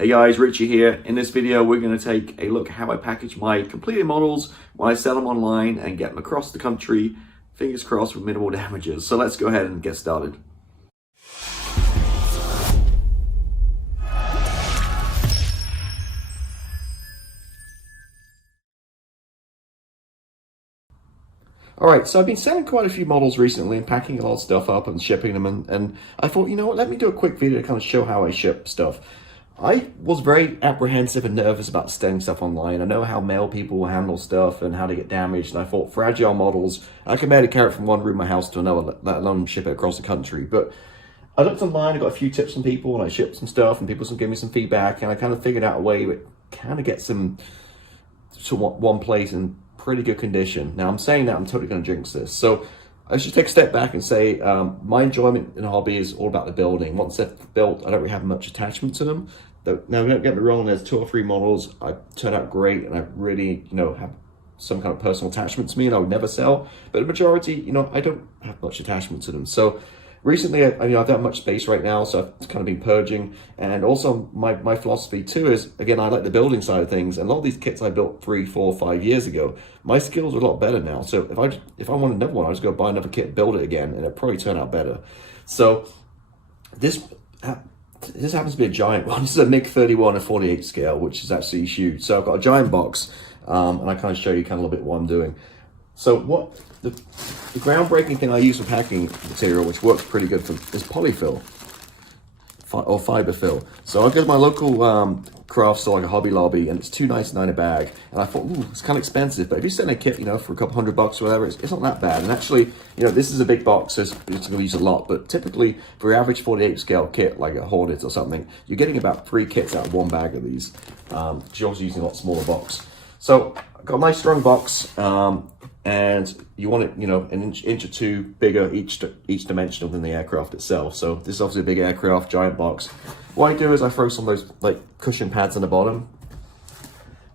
Hey guys, Richie here. In this video, we're going to take a look at how I package my completed models when I sell them online and get them across the country, fingers crossed, with minimal damages. So let's go ahead and get started. Alright, so I've been selling quite a few models recently and packing a lot of stuff up and shipping them, and I thought, you know what, let me do a quick video to kind of show how I ship stuff. I was very apprehensive and nervous about selling stuff online. I know how mail people will handle stuff and how they get damaged, and I thought fragile models, I can barely carry it from one room of my house to another, let alone ship it across the country. But I looked online, I got a few tips from people, and I shipped some stuff, and people gave me some feedback, and I kind of figured out a way to kind of get some to one place in pretty good condition. Now I'm saying that I'm totally going to jinx this, so I should take a step back and say my enjoyment in a hobby is all about the building. Once they're built, I don't really have much attachment to them. Now don't get me wrong, there's 2 or 3 models I turned out great and I really, have some kind of personal attachment to me and I would never sell, but the majority, I don't have much attachment to them. So recently, I've got much space right now, so I've kind of been purging. And also my philosophy too is, again, I like the building side of things. And a lot of these kits I built 3, 4, 5 years ago, my skills are a lot better now. So if I want another one, I just go buy another kit, build it again, and it'll probably turn out better. So this happens to be a giant one. This is a MiG-31 and 48 scale, which is actually huge. So I've got a giant box, and I kind of show you kind of a little bit what I'm doing. So what the groundbreaking thing I use for packing material, which works pretty good for, is polyfill or fiber fill. So I go to my local craft store, like a Hobby Lobby, and it's $2.99 a bag. And I thought, ooh, it's kind of expensive, but if you send a kit, for a couple $100 or whatever, it's not that bad. And actually, this is a big box, so it's going to use a lot. But typically, for your average 48 scale kit, like a Hornet or something, you're getting about 3 kits out of 1 bag of these. You're also using a lot smaller box. So I've got a nice strong box. And you want it, an inch or 2 bigger each dimensional than the aircraft itself. So this is obviously a big aircraft, giant box. What I do is I throw some of those like cushion pads on the bottom,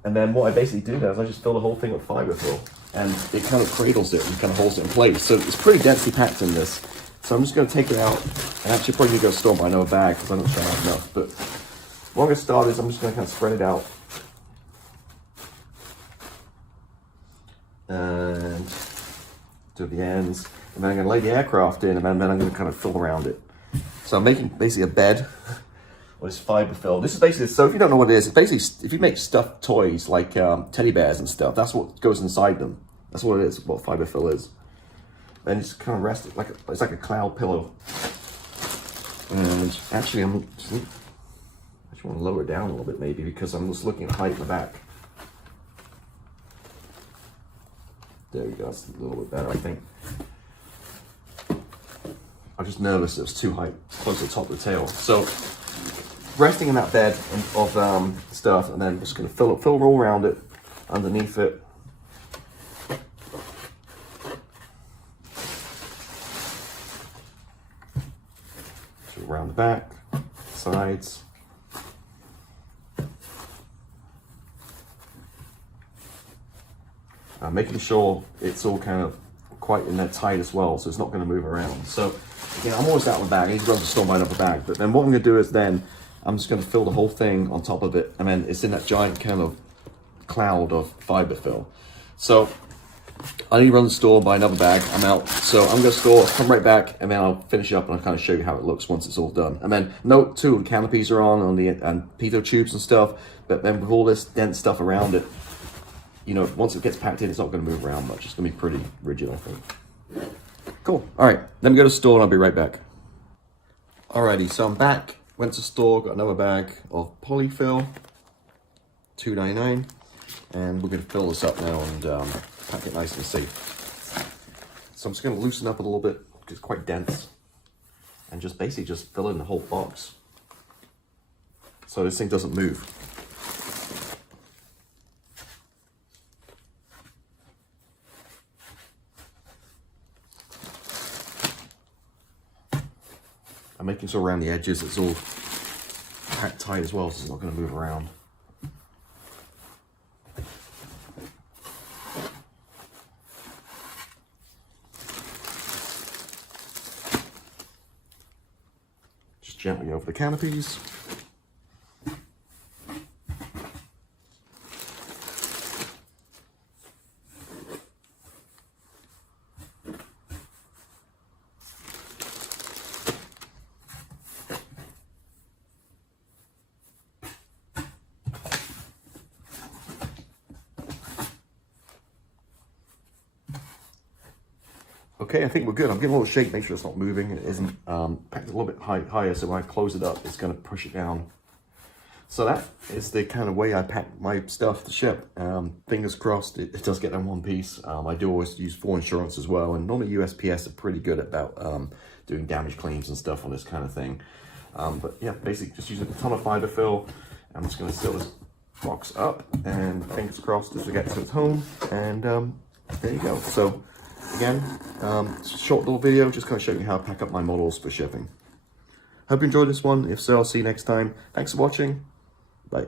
and then what I basically do now is I just fill the whole thing with fiber fill, and it kind of cradles it and kind of holds it in place. So it's pretty densely packed in this. So I'm just going to take it out, and actually probably need to go store and buy another bag because I'm not sure I have enough. But what I'm going to start is I'm just going to kind of spread it out. And to the ends, and then I'm going to lay the aircraft in, and then I'm going to kind of fill around it. So I'm making basically a bed with this fiber fill. This is basically, so if you don't know what it is, it's basically, if you make stuffed toys like teddy bears and stuff, that's what goes inside them. That's what it is, what fiber fill is. And just kind of rest it, it's like a cloud pillow. And actually, I just want to lower it down a little bit maybe, because I'm just looking at height in the back. There we go, that's a little bit better, I think. I'm just nervous it was too high, close to the top of the tail. So, resting in that bed of stuff, and then just gonna fill all around it, underneath it. So around the back, sides. Making sure it's all kind of quite in there tight as well, so it's not going to move around. So again, I'm always out of the bag. I need to go to the store and buy another bag. But then what I'm going to do is then I'm just going to fill the whole thing on top of it, and then it's in that giant kind of cloud of fiber fill. So I need to run to the store and buy another bag. I'm out. So I'm going to store, come right back, and then I'll finish up and I'll kind of show you how it looks once it's all done. And then note too, the canopies are on the and pitot tubes and stuff, but then with all this dense stuff around it, once it gets packed in, it's not going to move around much. It's going to be pretty rigid, I think. Cool. All right, let me go to the store and I'll be right back. Alrighty, so I'm back. Went to the store, got another bag of polyfill, $2.99, and we're going to fill this up now and pack it nice and safe. So I'm just going to loosen up a little bit because it's quite dense, and just basically just fill in the whole box so this thing doesn't move. I'm making sure around the edges it's all packed tight as well, so it's not going to move around. Just gently over the canopies. Okay, I think we're good. I'm giving a little shake, make sure it's not moving. It isn't. Packed a little bit higher, so when I close it up, it's going to push it down. So that is the kind of way I pack my stuff to ship. Fingers crossed it does get in one piece. I do always use full insurance as well, and normally USPS are pretty good about doing damage claims and stuff on this kind of thing. But yeah, basically just using a ton of fiber fill. I'm just going to seal this box up, and fingers crossed this will get to its home. And there you go. So again, it's a short little video just kind of showing you how I pack up my models for shipping. Hope you enjoyed this one. If so, I'll see you next time. Thanks for watching. Bye.